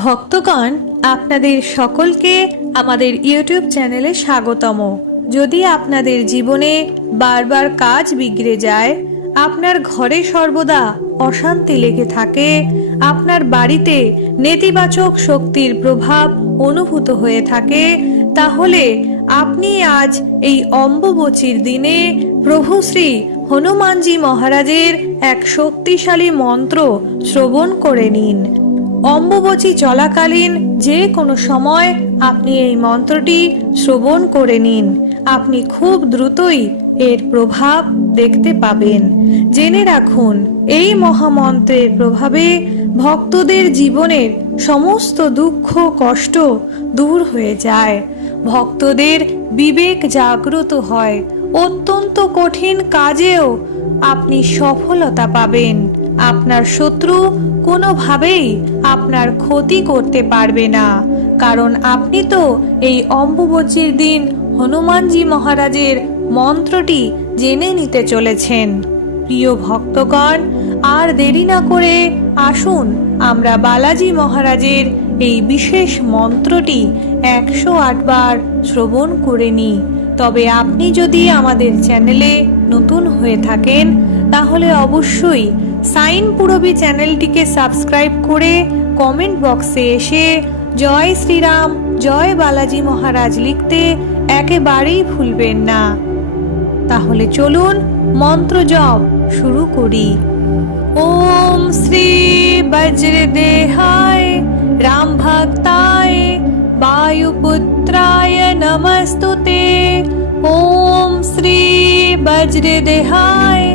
ভক্তগণ, আপনাদের সকলকে আমাদের ইউটিউব চ্যানেলে স্বাগতম। যদি আপনাদের জীবনে বারবার কাজ বিগড়ে যায়, আপনার ঘরে সর্বদা অশান্তি লেগে থাকে, আপনার বাড়িতে নেতিবাচক শক্তির প্রভাব অনুভূত হয়ে থাকে, তাহলে আপনি আজ এই অম্বুবাচীর দিনে প্রভু শ্রী হনুমানজি মহারাজের এক শক্তিশালী মন্ত্র শ্রবণ করে নিন। অম্বুবাচী চলাকালীন যে কোনো সময় আপনি এই মন্ত্রটি শ্রবণ করে নিন। আপনি খুব দ্রুতই এর প্রভাব দেখতে পাবেন। জেনে রাখুন, এই মহামন্ত্রের প্রভাবে ভক্তদের জীবনের সমস্ত দুঃখ কষ্ট দূর হয়ে যায়। ভক্তদের বিবেক জাগ্রত হয়। অত্যন্ত কঠিন কাজেও আপনি সফলতা পাবেন। আপনার শত্রু কোনোভাবেই আপনার ক্ষতি করতে পারবে না, কারণ আপনি তো এই অম্বুবাচীর দিন হনুমানজি মহারাজের মন্ত্রটি জেনে নিতে চলেছেন। প্রিয় ভক্তগণ, আর দেরি না করে আসুন আমরা বালাজি মহারাজের এই বিশেষ মন্ত্রটি 108 বার শ্রবণ করে নিই। তবে আপনি যদি আমাদের চ্যানেলে নতুন হয়ে থাকেন, তাহলে অবশ্যই সাইন পুরবী চ্যানেলটিকে সাবস্ক্রাইব করে কমেন্ট বক্সে এসে জয় শ্রীরাম, জয় বালাজি মহারাজ লিখতে একেবারেই ভুলবেন না। তাহলে চলুন মন্ত্র জপ শুরু করি। ওম শ্রী বজ্রদেহায় রাম ভক্তায় বায়ুপুত্রায় নমস্তুতে। ওম শ্রী বজ্রদেহায়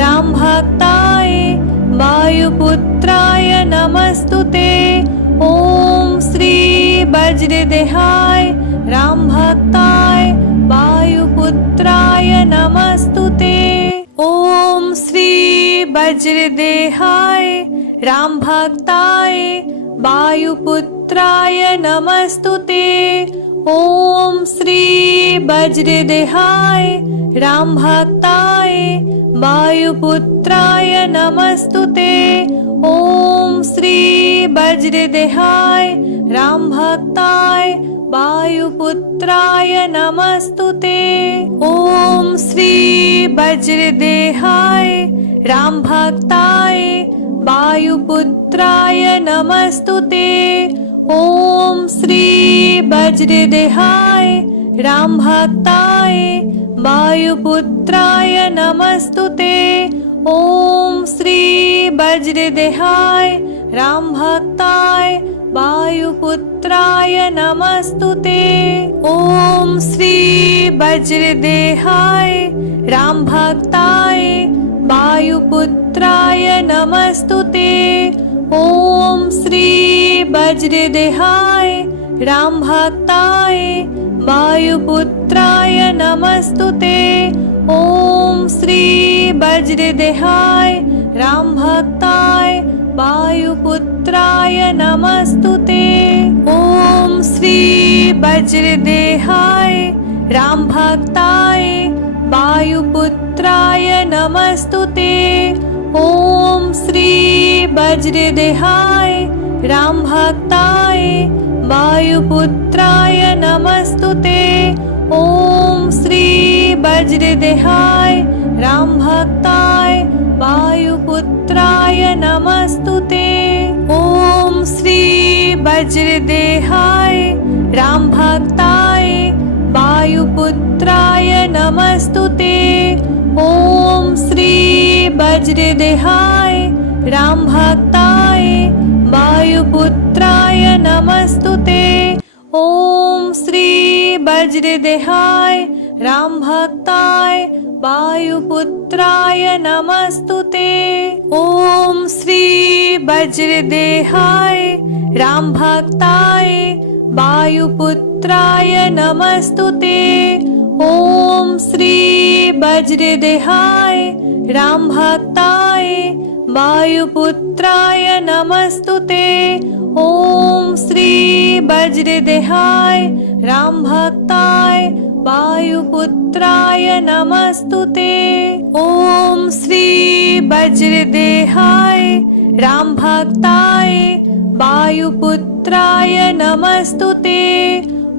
রাম ভক্তায় বায়ুপুত্রায় নমস্তুতে। ওম শ্রী বজ্রদেহায় রাম ভক্তায় বায়ুপুত্রায় নমস্তুতে। ওম শ্রী বজ্রদেহায় রাম ভক্তায় বায়ুপুত্রায় নমস্তুতে। ওম শ্রী বজ্রদেহায় রাম ভক্তায় বায়ুপুত্রায় নমস্তুতে। ওম শ্রী বজ্রদেহায় রাম ভক্তায় বায়ুপুত্রায় নমস্তুতে। ওম শ্রী বজ্রদেহায় রাম ভক্তায় বায়ুপুত্রায় নমস্তুতে। ওম শ্রী বজ্রদেহায় রাম ভক্তায় বায়ুপুত্রায় নমস্তুতে। ওম শ্রী বজ্রদেহায় রাম ভক্তায় বায়ুপুত্রায় নমস্তুতে। ওম শ্রী বজ্রদেহায় রাম ভক্তায় বায়ুপুত্রায় নমস্তুতে। ওম শ্রী বজ্রদেহায় রাম ভক্তায় বায়ুপুত্রায় নমস্তুতে। ওম শ্রী বজ্রদেহায় রাম ভক্তায় বায়ুপুত্রায় নমস্তুতে। ওম শ্রী বজ্রদেহায় রাম ভক্তায় বায়ুপুত্রায় নমস্তুতে। ওম শ্রী বজ্রদেহায় রাম ভক্তায় বায়ুপুত্রায় নমস্তুতে। ওম শ্রী বজ্রদেহায় রাম ভক্তায় বায়ুপুত্রায় নমস্তুতে। ওম শ্রী বজ্রদেহায় রাম ভক্তায় বায়ুপুত্রায় নমস্তুতে। ওম শ্রী বজ্রদেহায় রাম ভক্তায় বায়ুপুত্রায় নমস্তুতে। ওম শ্রী বজ্রদেহায় রাম ভক্তায় বায়ুপুত্রায় নমস্তুতে। ওম শ্রী বজ্রদেহায় রাম ভক্তায় বায়ুপুত্রায় নমস্তুতে। ওম শ্রী বজ্রদেহায় রাম ভক্তায় বায়ুপুত্রায় নমস্তুতে। ওম শ্রী বজ্রদেহায় রাম ভক্তায় বায়ুপুত্রায় নমস্তুতে। ওম শ্রী বজ্রদেহায় রাম ভক্তায় বায়ুপুত্রায় वायुपुत्राय नमस्तुते।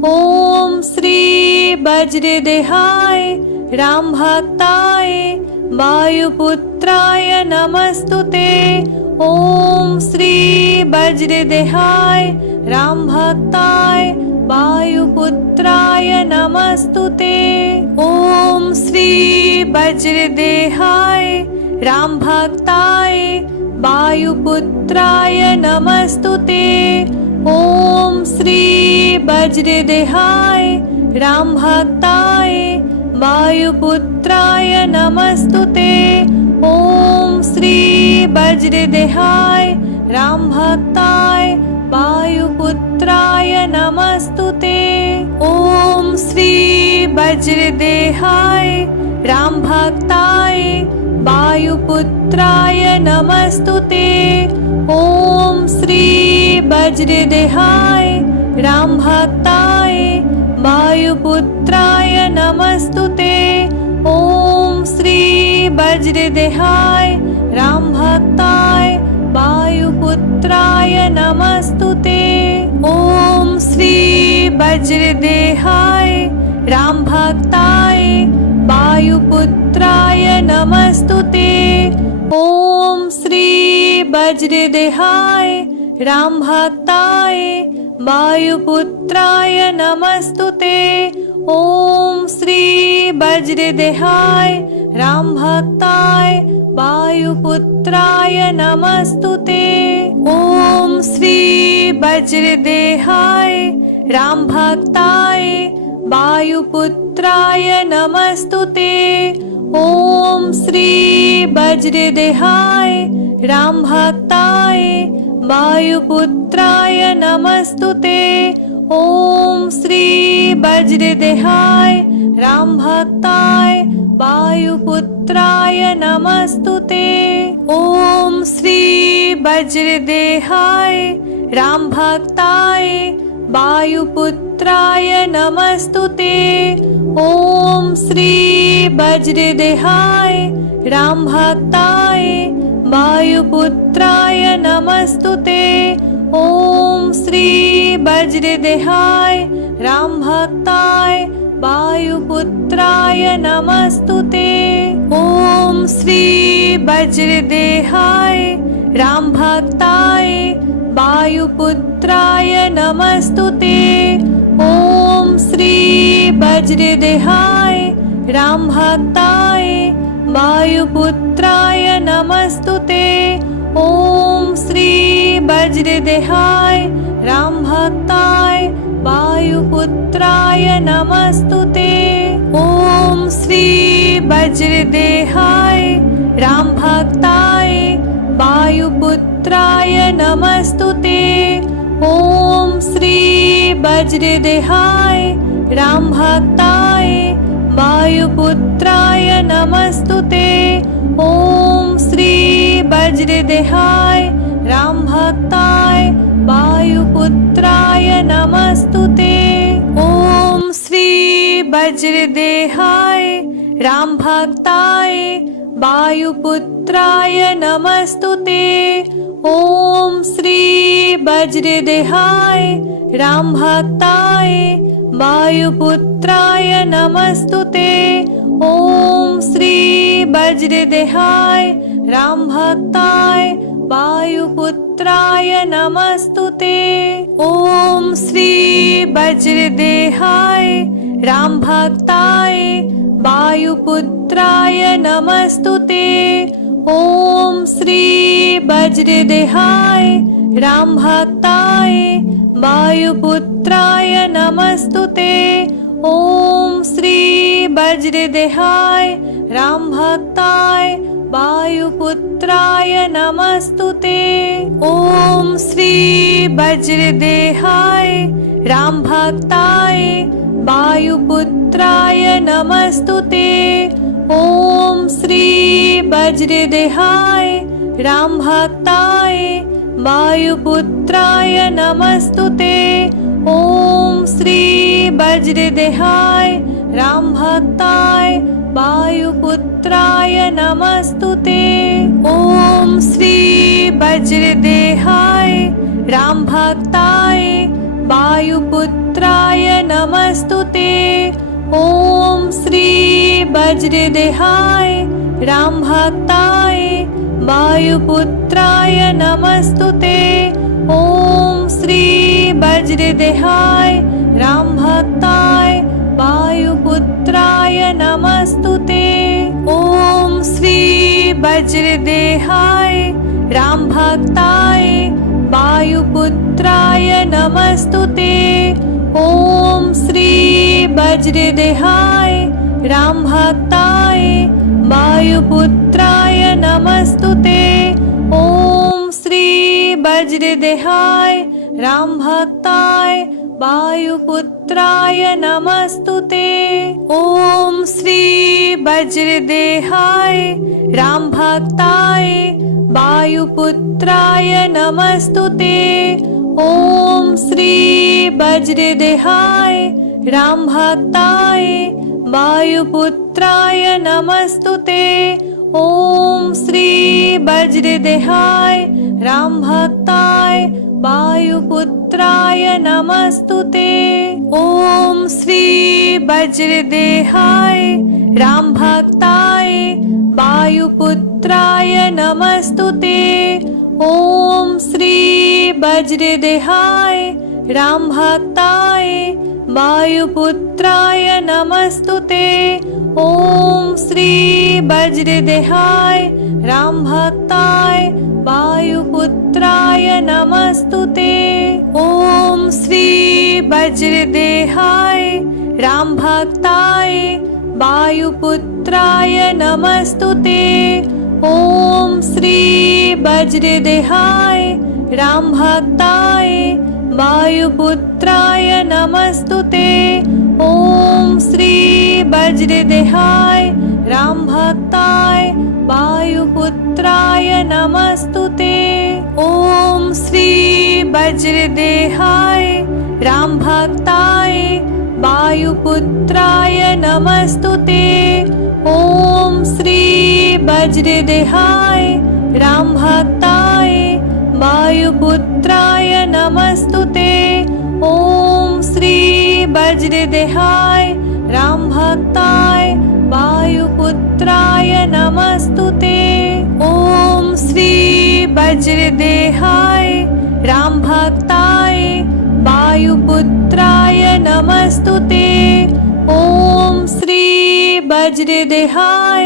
ओम श्री वज्रदेहाय राम भक्ताय वायुपुत्राय नमस्तुते। ओम श्री वज्रदेहाय राम भक्ताय वायुपुत्राय नमस्तुते। ओम श्री वज्रदेहाय राम भक्ताय वायुपुत्राय नमस्तुते। ओम श्री वज्रदेहाय राम भक्ताय वायुपुत्राय नमस्तुते। ओम श्री वज्रदेहाय राम भक्ताय वायुपुत्राय नमस्तुते। ओम श्री वज्रदेहाय राम भक्ताय वायुपुत्राय नमस्तुते। ओम श्री वज्रदेहाय राम भक्ताय वायुपुत्राय नमस्तुते। ओम श्री वज्रदेहाय राम भक्ताय वायुपुत्राय नमस्तुते। ओम श्री वज्रदेहाय राम भक्ताय वायुपुत्राय नमस्तुते। ओम श्री वज्रदेहाय राम भक्ताय वायुपुत्राय नमस्तुते। ओम श्री वज्रदेहाय राम भक्ताय वायुपुत्राय नमस्तुते। ओम श्री वज्रदेहाय राम भक्ताय वायुपुत्राय नमस्तुते। ओम श्री वज्रदेहाय राम भक्ताय वायुपुत्राय नमस्तुते। ओम श्री वज्रदेहाय राम भक्ताय वायुपुत्राय नमस्तुते। ओम श्री वज्रदेहाय राम भक्ताय वायुपुत्राय नमस्तुते। ओम श्री वज्रदेहाय राम भक्ताय वायुपुत्राय नमस्तुते। ओम श्री वज्रदेहाय राम भक्ताय वायुपुत्राय नमस्तुते। ओम श्री वज्रदेहाय राम भक्ताय वायुपुत्राय नमस्तुते। ओम श्री वज्रदेहाय राम भक्ताय वायुपुत्राय नमस्तुते। ओम श्री वज्रदेहाय राम भक्ताय वायुपुत्राय नमस्तुते। ओम श्री वज्रदेहाय राम भक्ताय वायुपुत्राय नमस्तुते। ओम श्री वज्रदेहाय राम भक्ताय वायुपुत्राय नमस्तुते। ओम श्री वज्रदेहाय राम भक्ताय वायुपुत्राय नमस्तुते। ओम श्री वज्रदेहाय राम भक्ताय वायुपुत्राय नमस्तुते। ओम श्री वज्रदेहाय राम भक्ताय वायुपुत्राय नमस्तुते। ओम श्री वज्रदेहाय राम भक्ताय वायुपुत्राय नमस्तुते। ओम श्री वज्रदेहाय राम भक्ताय वायुपुत्राय नमस्तुते। ओम श्री वज्रदेहाय राम भक्ताय वायुपुत्राय नमस्तुते। ओम श्री वज्रदेहाय राम भक्ताय वायुपुत्राय नमस्तुते। ओम श्री वज्रदेहाय राम भक्ताय वायुपुत्राय नमस्तुते। ओम श्री वज्रदेहाय राम भक्ताय वायुपुत्राय नमस्तुते। ओम श्री वज्रदेहाय रामभक्ताय वायुपुत्राय नमस्तुते। ओम श्री वज्रदेहाय रामभक्ताय वायुपुत्राय नमस्तुते। ओम श्री वज्रदेहाय रामभक्ताय वायुपुत्राय नमस्तुते। ओम श्री वज्रदेहाय रामभक्ताय वायुपुत्राय नमस्तुते। ओम श्री वज्रदेहाय रामभक्ताय वायुपुत्राय नमस्तुते। ओम श्री वज्रदेहाय रामभक्ताय वायुपुत्राय नमस्तुते। ओम श्री वज्रदेहाय रामभक्ताय वायुपुत्राय नमस्तुते। ओम श्री वज्रदेहाय रामभक्ताय वायुपुत्राय नमस्तुते। ओम श्री वज्रदेहाय रामभक्ताय वायुपुत्राय नमस्तुते। ओम श्री वज्रदेहाय रामभक्ताय वायुपुत्राय नमस्तुते। ओम श्री वज्रदेहाय रामभक्ताय वायुपुत्राय नमस्तुते। ओम श्री वज्रदेहाय रामभक्ताय वायुपुत्राय नमस्तुते। ओम श्री वज्रदेहाय रामभक्ताय वायुपुत्राय नमस्तुते। ओम श्री वज्रदेहाय रामभक्ताय वायुपुत्राय नमस्तुते। ओम श्री वज्रदेहाय रामभक्ताय वायुपुत्राय नमस्तुते। ओम श्री वज्रदेहाय रामभक्ताय वायुपुत्राय नमस्तुते। ओम श्री वज्रदेहाय रामभक्ताय वायुपुत्राय नमस्तुते। ओम श्री वज्रदेहाय रामभक्ताय वायुपुत्राय नमस्तुते। ओम श्री वज्रदेहाय रामभक्ताय वायुपुत्राय नमस्तुते। ओम श्री वज्रदेहाय रामभक्ताय वायुपुत्राय नमस्तुते। ओम श्री वज्रदेहाय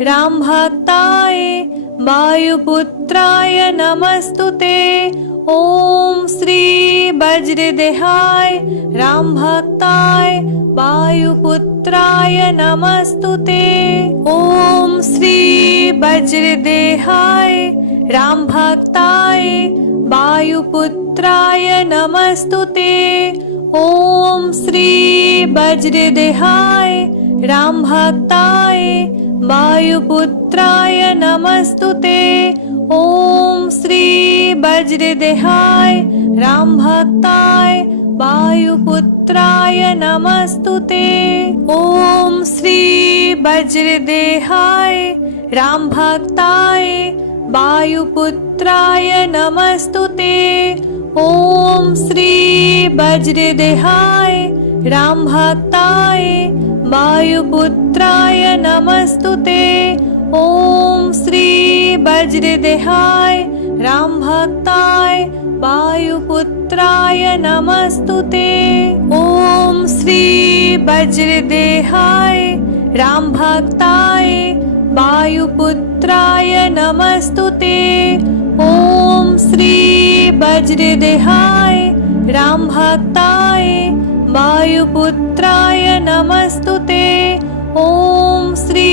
रामभक्ताय वायुपुत्राय नमस्तुते। ओम श्री वज्रदेहाय रामभक्ताय वायुपुत्राय नमस्तुते। ओम श्री वज्रदेहाय रामभक्ताय वायुपुत्राय नमस्तुते। ओम श्री वज्रदेहाय रामभक्ताय वायुपुत्राय नमस्तुते। ओम श्री वज्रदेहाय रामभक्ताय वायुपुत्राय नमस्तुते। ओम श्री वज्रदेहाय रामभक्ताय वायुपुत्राय नमस्तुते। ओम श्री वज्रदेहाय रामभक्ताय वायुपुत्राय नमस्तुते। ओम श्री वज्रदेहाय रामभक्ताय वायुपुत्राय नमस्तुते। ओम श्री वज्रदेहाय रामभक्ताय वायुपुत्राय नमस्तुते। ओम श्री वज्रदेहाय रामभक्ताय वायुपुत्राय नमस्तुते। ओम श्री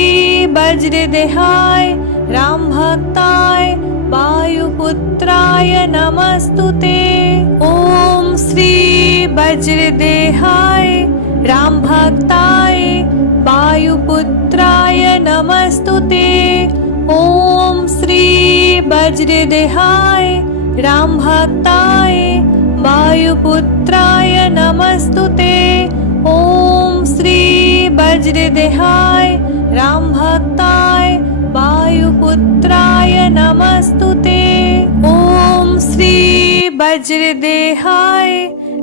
वज्रदेहाय रामभक्ताय वायुपुत्राय नमस्तुते। ओम श्री वज्रदेहाय रामभक्ताय वायुपुत्राय नमस्तुते। ओम श्री वज्रदेहाय रामभक्ताय वायुपुत्राय नमस्तुते। वज्रदेहाय राम भक्ताय वायुपुत्राय नमस्तुते। ओम श्री वज्रदेहाय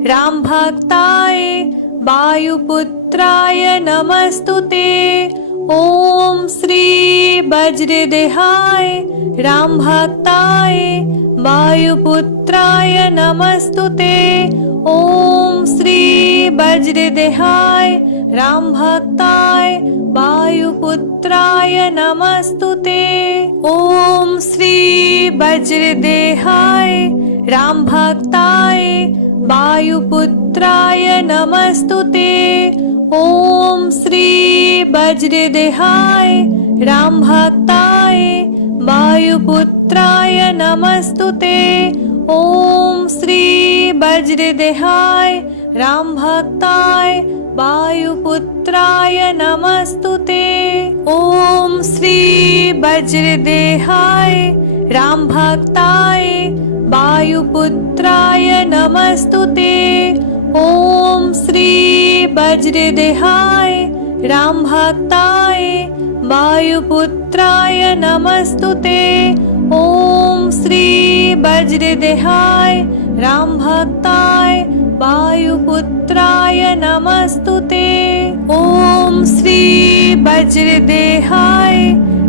राम भक्ताय वायुपुत्राय नमस्तुते। ओम श्री वज्रदेहाय राम भक्ताय वायुपुत्राय नमस्तुते। ओम श्री वज्रदेहाय राम भक्ताय वायुपुत्राय नमस्तुते। ओम श्री वज्रदेहाय राम भक्ताय वायुपुत्राय नमस्तुते। ओम श्री वज्रदेहाय राम भक्ताय वायुपुत्राय नमस्तुते। ओम श्री वज्रदेहाय राम भक्ताय वायुपुत्राय नमस्तुते। ओम श्री वज्रदेहाय राम भक्ताय वायुपुत्राय नमस्तुते। ओम श्री वज्रदेहाय राम भक्ताय वायुपुत्राय नमस्तुते। ओम श्री वज्रदेहाय राम भक्ताय वायुपुत्राय नमस्तुते। ओम श्री वज्रदेहाय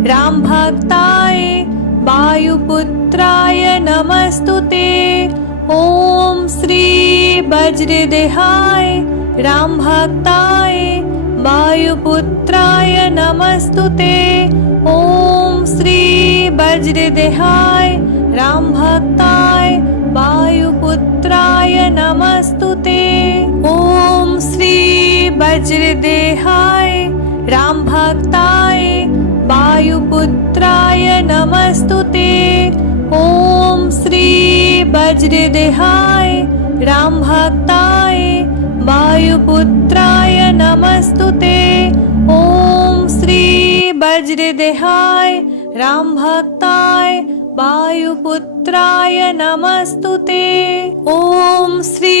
राम भक्ताय वायुपुत्राय नमस्तुते। ओम श्री वज्रदेहाय राम भक्ताय वायुपुत्राय नमस्तुते। ओम श्री वज्रदेहाय राम भक्ताय वायुपुत्राय नमस्तुते। ओम श्री वज्रदेहाय राम भक्ताय वायुपुत्राय नमस्तुते। ओम श्री वज्रदेहाय राम भक्ताय वायुपुत्राय नमस्तुते। ओम श्री वज्रदेहाय राम भक्ताय वायुपुत्राय नमस्तुते। ओम श्री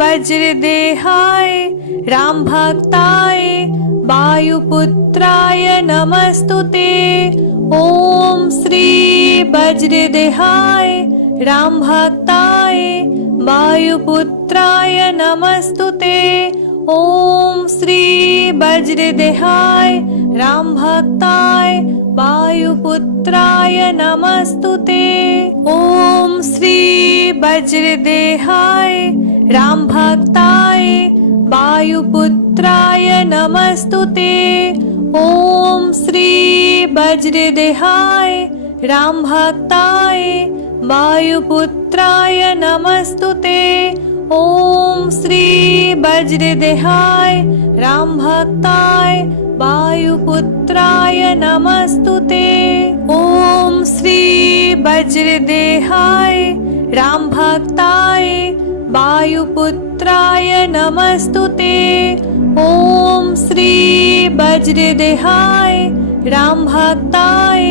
वज्रदेहाय राम भक्ताय वायुपुत्राय नमस्तुते। ओम श्री वज्रदेहाय राम भक्ताय वायुपुत्राय नमस्तुते। ओम श्री वज्रदेहाय राम भक्ताय वायुपुत्राय नमस्तुते। ओम श्री वज्रदेहाय राम भक्ताय वायुपुत्राय नमस्तुते। ओम श्री वज्रदेहाय राम भक्ताय वायुपुत्राय नमस्तुते। ओम श्री वज्रदेहाय राम भक्ताय वायुपुत्राय नमस्तुते। ओम श्री वज्रदेहाय राम भक्ताय वायुपुत्राय नमस्तुते। ओम श्री वज्रदेहाय राम भक्ताय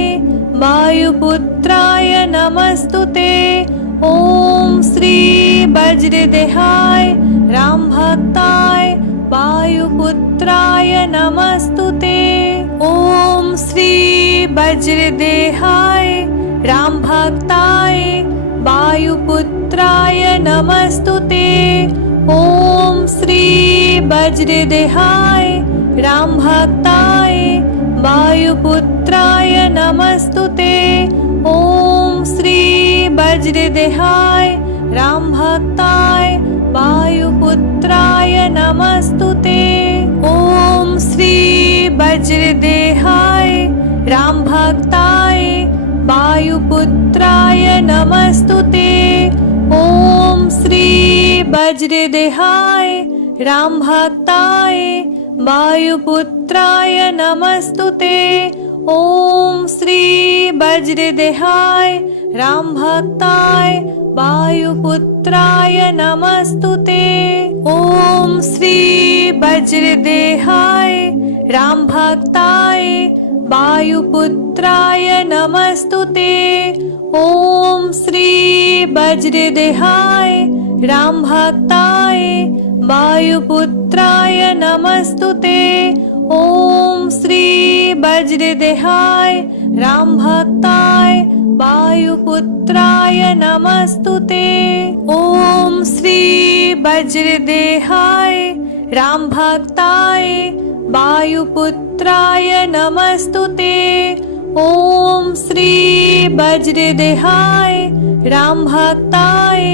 वायुपुत्राय नमस्तुते। ओम श्री वज्रदेहाय राम भक्ताय वायुपुत्राय नमस्तुते। ओम श्री वज्रदेहाय राम भक्ताय वायुपुत्राय नमस्तुते। ओम श्री वज्रदेहाय राम भक्ताय वायुपुत्राय नमस्तुते। ओम श्री वज्रदेहाय राम भक्ताय वायुपुत्राय नमस्तुते। ओम श्री वज्रदेहाय राम भक्ताय वायुपुत्राय नमस्तुते। ओम श्री वज्रदेहाय राम भक्ताय वायुपुत्राय नमस्तुते। ओम श्री वज्रदेहाय राम भक्ताय वायुपुत्राय नमस्तुते। ओम श्री वज्रदेहाय राम भक्ताय वायुपुत्राय नमस्तुते। ओम श्री वज्रदेहाय राम भक्ताय वायुपुत्राय नमस्तुते। ओम श्री वज्रदेहाय राम भक्ताय वायुपुत्राय नमस्तुते। ओम श्री वज्रदेहाय राम भक्ताय वायुपुत्राय नमस्तुते। ओम श्री वज्रदेहाय राम भक्ताय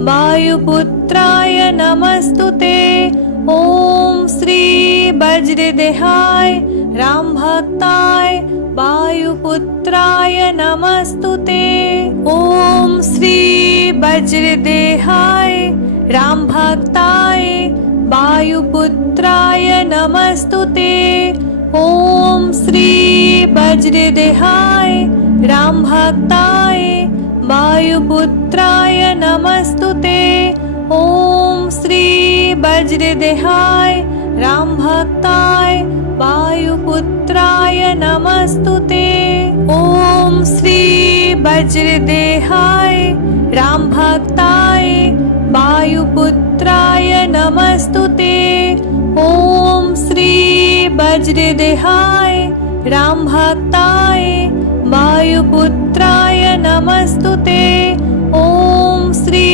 वायुपुत्राय नमस्तुते। ओम श्री वज्रदेहाय राम भक्ताय वायुपुत्राय नमस्तुते। ओम श्री वज्रदेहाय राम भक्ताय वायुपुत्राय नमस्तुते। ओम श्री वज्रदेहाय राम भक्ताय वायुपुत्राय नमस्तुते। ओम श्री वज्रदेहाय राम भक्ताय वायुपुत्राय नमस्तुते। ओम श्री वज्रदेहाय राम भक्ताय वायुपुत्राय नमस्तुते। ओम श्री वज्रदेहाय राम भक्ताय वायुपुत्राय नमस्तुते। ओम श्री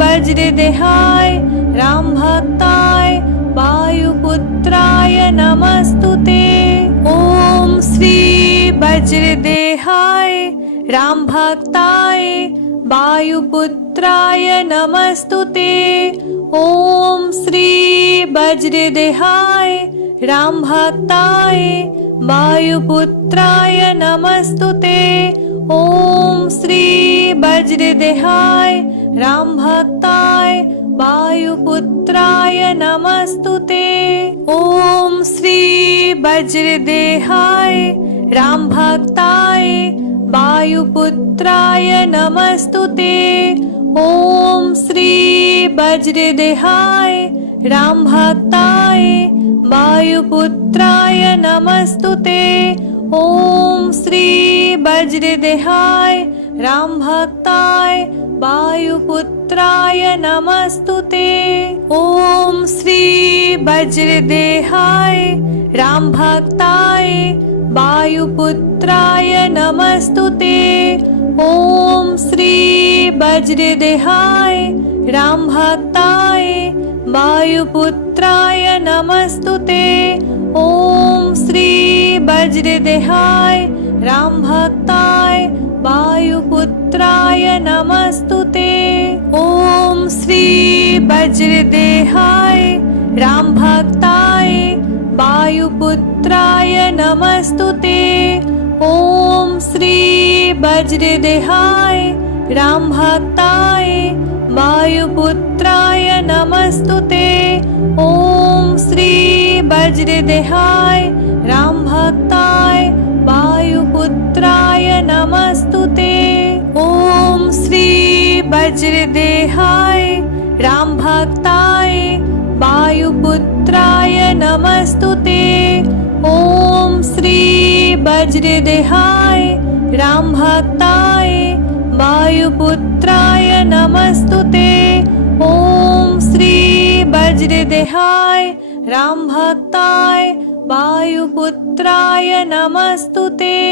वज्रदेहाय राम भक्ताय वायुपुत्राय नमस्तुते। ओम श्री वज्रदेहाय राम भक्ताय वायुपुत्राय नमस्तुते। ओम श्री वज्रदेहाय राम भक्ताय वायुपुत्राय नमस्तुते। ओम श्री वज्रदेहाय राम भक्ताय वायुपुत्राय नमस्तुते। ओम श्री वज्रदेहाय राम भक्ताय वायुपुत्राय नमस्तुते। ओम श्री वज्रदेहाय राम भक्ताय वायुपुत्राय नमस्तुते। ओम श्री वज्रदेहाय राम भक्ताय वायुपुत्राय नमस्तुते। ओम श्री वज्रदेहाय राम भक्ताय वायुपुत्राय नमस्तुते। ओम श्री वज्रदेहाय राम भक्ताय वायुपुत्राय नमस्तुते। ओम श्री वज्रदेहाय राम भक्ताय वायुपुत्राय नमस्तुते। ओम श्री वज्रदेहाय राम भक्ताय वायुपुत्राय नमस्तुते। ओम श्री वज्रदेहाय राम भक्ताय वायुपुत्राय नमस्तुते। ओम श्री वज्रदेहाय राम भक्ताय वायुपुत्राय नमस्तुते। ओम श्री वज्रदेहाय राम भक्ताय वायुपुत्राय नमस्तुते। ओम श्री वज्रदेहाय राम भक्ताय वायुपुत्राय नमस्तुते। ओम श्री वज्रदेहाय राम भक्ताय वायुपुत्राय नमस्तुते।